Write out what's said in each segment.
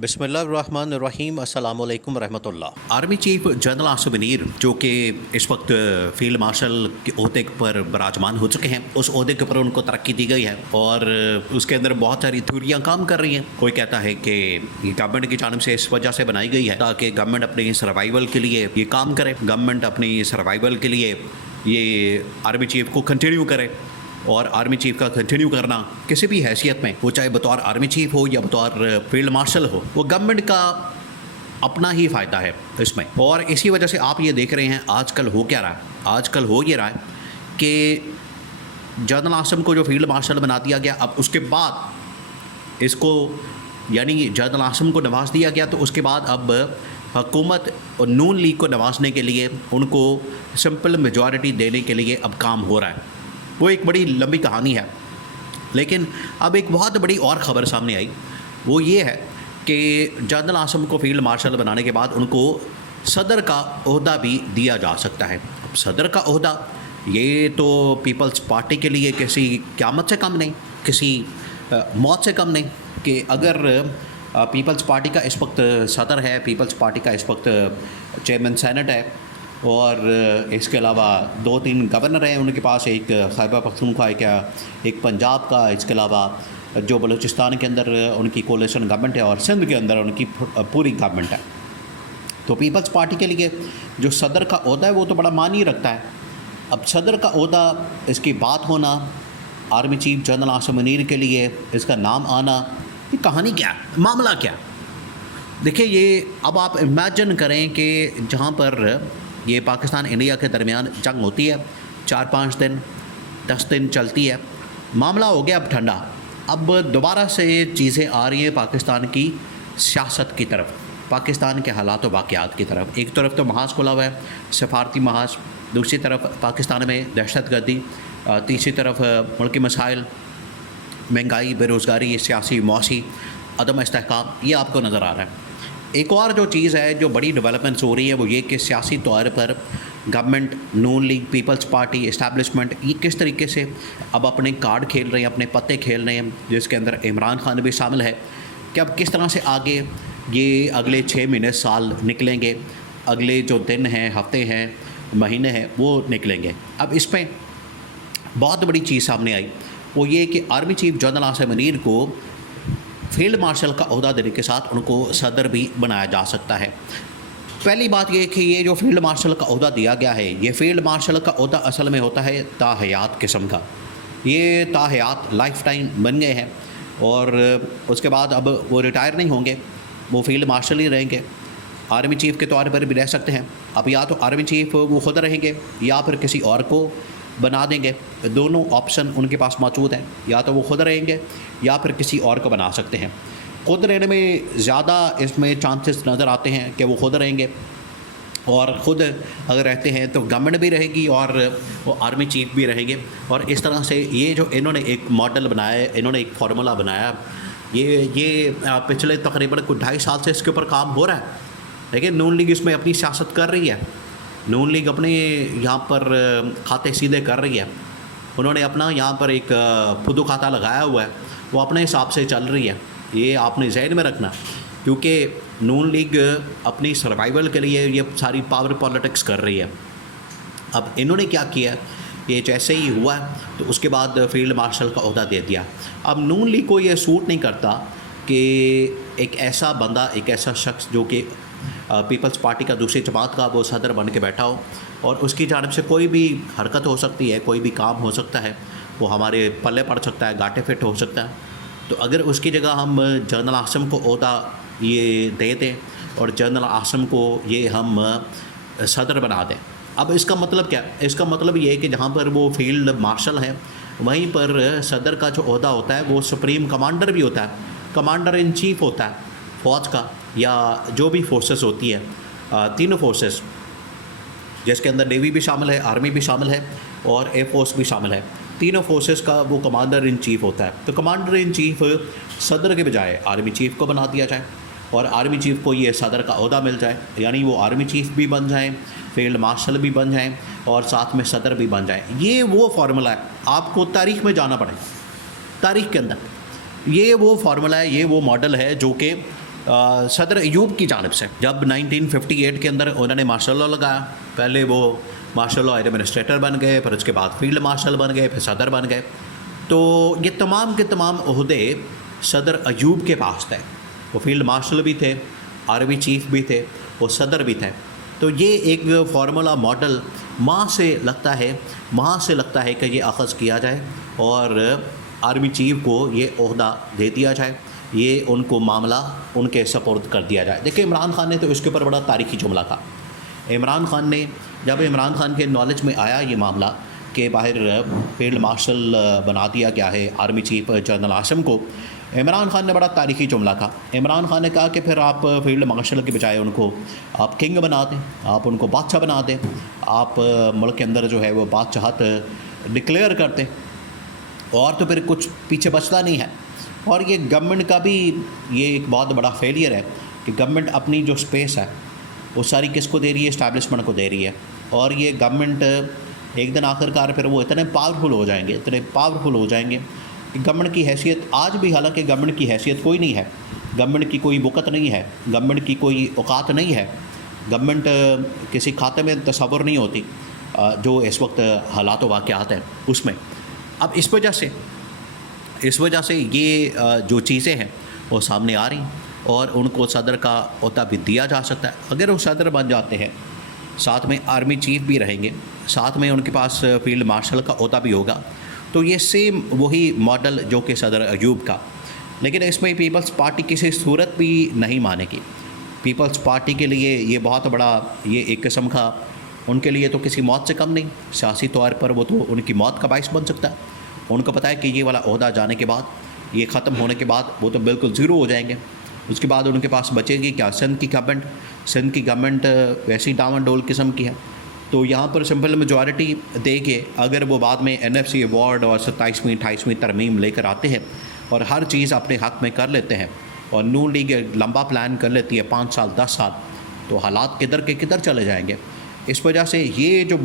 बिस्मिल्लाहिर्रहमानिर्रहीम अस्सलाम वालेकुम रहमतुल्लाह। Army chief general Asif Munir जो कि इस वक्त फील्ड मार्शल के ओहदे पर बराजमान हो चुके हैं, उस ओहदे के ऊपर उनको तरक्की दी गई है और उसके अंदर बहुत सारी थ्योरियाँ काम कर रही हैं। कोई कहता है कि ये गवर्नमेंट की जानिब से इस वजह से बनाई गई है ताकि गवर्नमेंट अपनी सर्वाइवल के लिए ये काम करे, गवर्नमेंट अपनी सर्वाइवल के लिए ये आर्मी चीफ को कंटिन्यू करे। और आर्मी चीफ का कंटिन्यू करना किसी भी हैसियत में, वो चाहे बतौर आर्मी चीफ हो या बतौर फील्ड मार्शल हो, वो गवर्नमेंट का अपना ही फ़ायदा है इसमें। और इसी वजह से आप ये देख रहे हैं आजकल हो क्या रहा है। आजकल हो ये रहा है कि जनरल आसिम को जो फील्ड मार्शल बना दिया गया, अब उसके बाद इसको यानी जनरल आसिम को नवाज दिया गया, तो उसके बाद अब हुकूमत और नून लीग को नवाजने के लिए उनको सिंपल मेजॉरिटी देने के लिए अब काम हो रहा है। वो एक बड़ी लंबी कहानी है, लेकिन अब एक बहुत बड़ी और ख़बर सामने आई। वो ये है कि जनरल आसिम को फील्ड मार्शल बनाने के बाद उनको सदर का ओहदा भी दिया जा सकता है। अब सदर का ओहदा ये तो पीपल्स पार्टी के लिए किसी क़यामत से कम नहीं, किसी मौत से कम नहीं कि अगर पीपल्स पार्टी का इस वक्त सदर है, पीपल्स पार्टी का इस वक्त चेयरमैन सेनेट है और इसके अलावा 2-3 गवर्नर हैं उनके पास, एक खैबर पख्तूनख्वा का, एक पंजाब का, इसके अलावा जो बलूचिस्तान के अंदर उनकी कोalition गवर्नमेंट है और सिंध के अंदर उनकी पूरी गवर्नमेंट है। तो पीपल्स पार्टी के लिए जो सदर का ओहदा है वो तो बड़ा मानी रखता है। अब सदर का ओहदा, इसकी बात होना, army chief general Asif Munir के लिए इसका नाम आना, ये कहानी क्या, मामला क्या। देखिए, ये अब आप इमेजिन करें कि जहाँ पर ये पाकिस्तान इंडिया के दरमियान जंग होती है, 4-5 दिन 10 दिन चलती है, मामला हो गया अब ठंडा। अब दोबारा से चीज़ें आ रही हैं पाकिस्तान की सियासत की तरफ, पाकिस्तान के हालात व वाक़यात की तरफ। एक तरफ तो महाज खुला हुआ है, सफारती महाज, दूसरी तरफ पाकिस्तान में दहशतगर्दी, तीसरी तरफ मुल्की मसाइल, महंगाई, बेरोज़गारी, सियासी मौसी अदम इस्तेहकाम, ये आपको नज़र आ रहा है। एक और जो चीज़ है, जो बड़ी डेवलपमेंट्स हो रही है, वो ये कि सियासी तौर पर गवर्नमेंट, नून लीग, पीपल्स पार्टी, इस्टेब्लिशमेंट ये किस तरीके से अब अपने कार्ड खेल रहे हैं, अपने पत्ते खेल रहे हैं, जिसके अंदर इमरान खान भी शामिल है कि अब किस तरह से आगे ये अगले 6 महीने, साल निकलेंगे, अगले जो दिन हैं, हफ्ते हैं, महीने हैं, वो निकलेंगे। अब इसमें बहुत बड़ी चीज़ सामने आई, वो ये कि army chief general Asif Munir को फील्ड मार्शल का ओहदा देने के साथ उनको सदर भी बनाया जा सकता है। पहली बात ये कि ये जो फील्ड मार्शल का ओहदा दिया गया है, ये फील्ड मार्शल का ओहदा असल में होता है ताहयात किस्म का। ये ताहयात लाइफ टाइम बन गए हैं और उसके बाद अब वो रिटायर नहीं होंगे, वो फील्ड मार्शल ही रहेंगे। आर्मी चीफ़ के तौर पर भी रह सकते हैं। अब या तो आर्मी चीफ़ वो खुद रहेंगे या फिर किसी और को बना देंगे, दोनों ऑप्शन उनके पास मौजूद हैं। या तो वो खुद रहेंगे या फिर किसी और को बना सकते हैं। खुद रहने में ज़्यादा इसमें चांसेस नज़र आते हैं कि वो खुद रहेंगे, और ख़ुद अगर रहते हैं तो गवर्नमेंट भी रहेगी और वो आर्मी चीफ भी रहेंगे। और इस तरह से ये जो इन्होंने एक मॉडल बनाया है, इन्होंने एक फार्मूला बनाया, ये पिछले तकरीबन कुछ 2.5 साल से इसके ऊपर काम हो रहा है। लेकिन नून लीग इसमें अपनी सियासत कर रही है, नून लीग अपने यहाँ पर खाते सीधे कर रही है। उन्होंने अपना यहाँ पर एक फुदू खाता लगाया हुआ है, वो अपने हिसाब से चल रही है। ये आपने जहन में रखना, क्योंकि नून लीग अपनी सर्वाइवल के लिए ये सारी पावर पॉलिटिक्स कर रही है। अब इन्होंने क्या किया, ये जैसे ही हुआ तो उसके बाद फील्ड मार्शल का ओहदा दे दिया। अब नून लीग को ये सूट नहीं करता कि एक ऐसा बंदा, एक ऐसा शख्स जो कि पीपल्स पार्टी का दूसरी जमात का वो सदर बन के बैठा हो और उसकी जानिब से कोई भी हरकत हो सकती है, कोई भी काम हो सकता है, वो हमारे पल्ले पड़ सकता है, गाटे फिट हो सकता है। तो अगर उसकी जगह हम जनरल आसिम को ओहदा ये दे दें और जनरल आसिम को ये हम सदर बना दें, अब इसका मतलब क्या, इसका मतलब ये है कि जहाँ पर वो फील्ड मार्शल है, वहीं पर सदर का जो ओहदा होता है वो सुप्रीम कमांडर भी होता है, कमांडर इन चीफ होता है फ़ौज का, या जो भी फोर्सेस होती है, तीनों फोर्सेस जिसके अंदर नेवी भी शामिल है, आर्मी भी शामिल है और एयर फोर्स भी शामिल है, तीनों फोर्सेस का वो कमांडर इन चीफ होता है। तो कमांडर इन चीफ सदर के बजाय आर्मी चीफ को बना दिया जाए और आर्मी चीफ को ये सदर का ओहदा मिल जाए, यानी वो आर्मी चीफ भी बन जाएँ, फील्ड मार्शल भी बन जाएँ और साथ में सदर भी बन जाए। ये वो फार्मूला है, आपको तारीख़ में जाना पड़ेगा, तारीख़ के अंदर ये वो फार्मूला है, ये वो मॉडल है जो कि सदर अयूब की जानिब से। जब 1958 के अंदर उन्होंने मार्शल लॉ लगाया, पहले वो मार्शल लॉ एडमिनिस्ट्रेटर बन गए, फिर उसके बाद फील्ड मार्शल बन गए, फिर सदर बन गए। तो ये तमाम के तमाम ओहदे सदर अयूब के पास थे। वो फील्ड मार्शल भी थे, आर्मी चीफ भी थे, वो सदर भी थे। तो ये एक फार्मूला मॉडल वहाँ से लगता है कि ये अख़ज़ किया जाए और आर्मी चीफ को ये ओहदा दे दिया जाए, ये उनको मामला उनके सपोर्ट कर दिया जाए। देखिए, इमरान खान ने तो इसके ऊपर बड़ा तारीख़ी जुमला था। इमरान खान ने, जब इमरान खान के नॉलेज में आया ये मामला कि बाहर फील्ड मार्शल बना दिया गया है आर्मी चीफ जनरल आसिम को, इमरान खान ने बड़ा तारीख़ी जुमला कहा। इमरान खान ने कहा कि फिर आप फील्ड मार्शल के बजाय उनको आप किंग बना दें, आप उनको बादशाह बना दें, आप मुल्क के अंदर जो है वो बादशाहत डिक्लेयर कर दें, और तो फिर कुछ पीछे बचता नहीं है। और ये गवर्नमेंट का भी ये एक बहुत बड़ा फेलियर है कि गवर्नमेंट अपनी जो स्पेस है वो सारी किसको दे रही है, इस्टेब्लिशमेंट को दे रही है। और ये गवर्नमेंट एक दिन आखिरकार फिर वो इतने पावरफुल हो जाएंगे कि गवर्नमेंट की हैसियत आज भी, हालांकि गवर्नमेंट की हैसियत कोई नहीं है, गवर्नमेंट की कोई वक़्त नहीं है, गवर्नमेंट की कोई औकात नहीं है, गवर्नमेंट किसी खाते में तस्वुर नहीं होती जो इस वक्त हालात वाक़यात हैं उसमें। अब इस वजह से ये जो चीज़ें हैं वो सामने आ रही, और उनको सदर का ओहदा भी दिया जा सकता है। अगर वो सदर बन जाते हैं, साथ में आर्मी चीफ भी रहेंगे, साथ में उनके पास फील्ड मार्शल का ओहदा भी होगा, तो ये सेम वही मॉडल जो कि सदर अयूब का। लेकिन इसमें पीपल्स पार्टी किसी सूरत भी नहीं मानेगी। पीपल्स पार्टी के लिए ये बहुत बड़ा, ये एक किस्म का, उनके लिए तो किसी मौत से कम नहीं, सियासी तौर पर वो तो उनकी मौत का बाइस बन सकता है। उनको पता है कि ये वाला ओहदा जाने के बाद, ये ख़त्म होने के बाद वो तो बिल्कुल ज़ीरो हो जाएंगे। उसके बाद उनके पास बचेगी क्या? सिंध की गवर्नमेंट वैसी डामाडोल किस्म की है। तो यहाँ पर सिंपल मेजॉरिटी दे के अगर वो बाद में NFC अवार्ड और 27वीं 28वीं तरमीम लेकर आते हैं और हर चीज़ अपने हक़ में कर लेते हैं, और नून लीग लंबा प्लान कर लेती है 5 साल 10 साल, तो हालात किधर के किधर चले जाएंगे। इस वजह से ये जो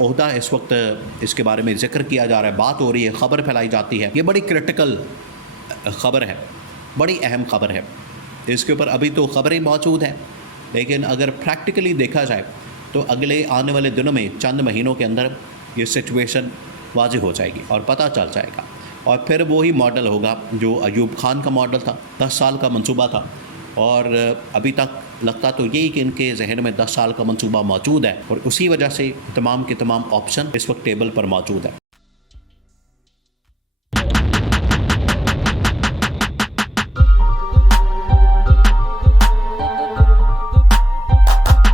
ओहदा इस वक्त इसके बारे में ज़िक्र किया जा रहा है, बात हो रही है, ख़बर फैलाई जाती है, ये बड़ी क्रिटिकल ख़बर है, बड़ी अहम ख़बर है। इसके ऊपर अभी तो ख़बरें मौजूद हैं, लेकिन अगर प्रैक्टिकली देखा जाए तो अगले आने वाले दिनों में, चंद महीनों के अंदर ये सिचुएशन वाज़िह हो जाएगी और पता चल जाएगा। और फिर वही मॉडल होगा जो अयूब खान का मॉडल था, 10 साल का मंसूबा था, और अभी तक लगता तो यही कि इनके जहन में 10 साल का मंसूबा मौजूद है, और उसी वजह से तमाम के तमाम ऑप्शन इस वक्त टेबल पर मौजूद है।